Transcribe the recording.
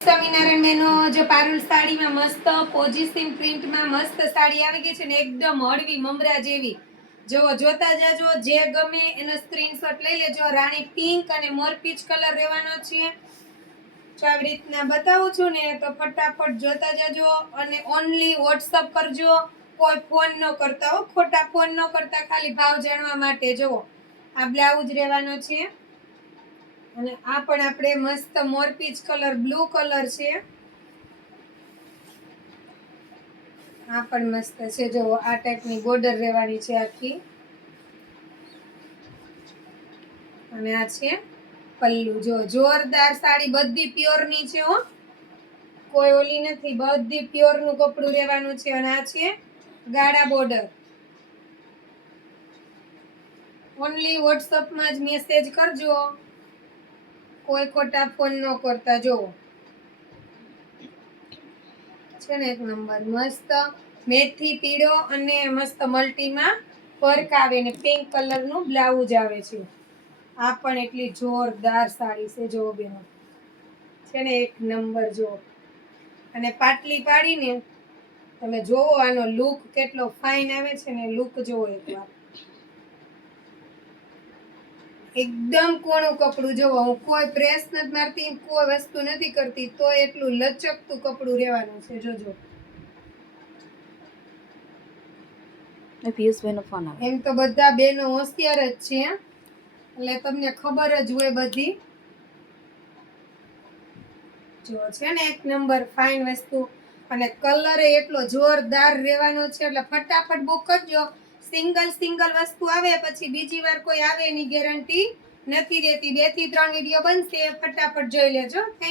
સ્વામિનારાયણ મેનો જો પારુલ સાડીમાં મસ્ત પોઝિશન પ્રિન્ટમાં મસ્ત સાડી આવી ગઈ છે ને એકદમ હળવી મમરા જેવી. જો જોતા જાજો, જે ગમે એનો સ્ક્રીનશોટ લઈ લેજો. રાણી પિંક અને મોરપીચ કલર રહેવાનો છે. જો આવી રીતના બતાવું છું ને તો ફટાફટ જોતા જાજો અને ઓનલી વોટ્સઅપ કરજો. કોઈ ફોન ન કરતા હો, ખોટા ફોન ન કરતા, ખાલી ભાવ જાણવા માટે. જો આ બ્લાઉઝ રહેવાનો છે અને આ પણ આપણે મસ્ત મોરપીચ કલર બ્લુ કલર છે. આ પણ મસ્ત છે. જો આ ટાઈપની બોર્ડર રહેવાની છે આખી અને આ છે પલ્લુ. જો જોરદાર સાડી, બધી પ્યોર ની છે હો, કોઈ ઓલી નથી, બધી પ્યોર નું કપડું રહેવાનું છે. અને આ છે ગાળા બોર્ડર. ઓનલી વોટ્સઅપ માં જ મેસેજ કરજો, કોઈ ખોટા ફોન ન કરતા. જો છે ને એક નંબર મસ્ત મેથી પીળો અને મસ્ત મલ્ટીમાં વર્ક આવે ને પિંક કલર નું બ્લાઉઝ આવે છે. આ પણ એટલી જોરદાર સાડી છે. જો બેનો છે ને એક નંબર. જો અને પાટલી પાડીને તમે જોવો આનો લુક કેટલો ફાઇન આવે છે ને, લુક જોવો એકવાર. એકદમ કોણું કપડું. જોવો હું કોઈ પ્રેસ નથી મારતી, કોઈ વસ્તુ નથી કરતી, તો એટલું લચકતું કપડું રહેવાનું છે. જોજો પિયુષભાઈનો ફોન આવે. એમ તો બધા બેનો હોશિયાર જ છે એટલે તમને ખબર જ હોય બધી. જો છે ને એક નંબર ફાઇન વસ્તુ અને કલર એટલો જોરદાર રહેવાનો છે એટલે ફટાફટ બુક કરજો. સિંગલ વસ્તુ આવે પછી બીજી વાર કોઈ આવે એની ગેરંટી નથી રહેતી. 2 થી 3 વિડીયો બનશે, ફટાફટ જોઈ લેજો.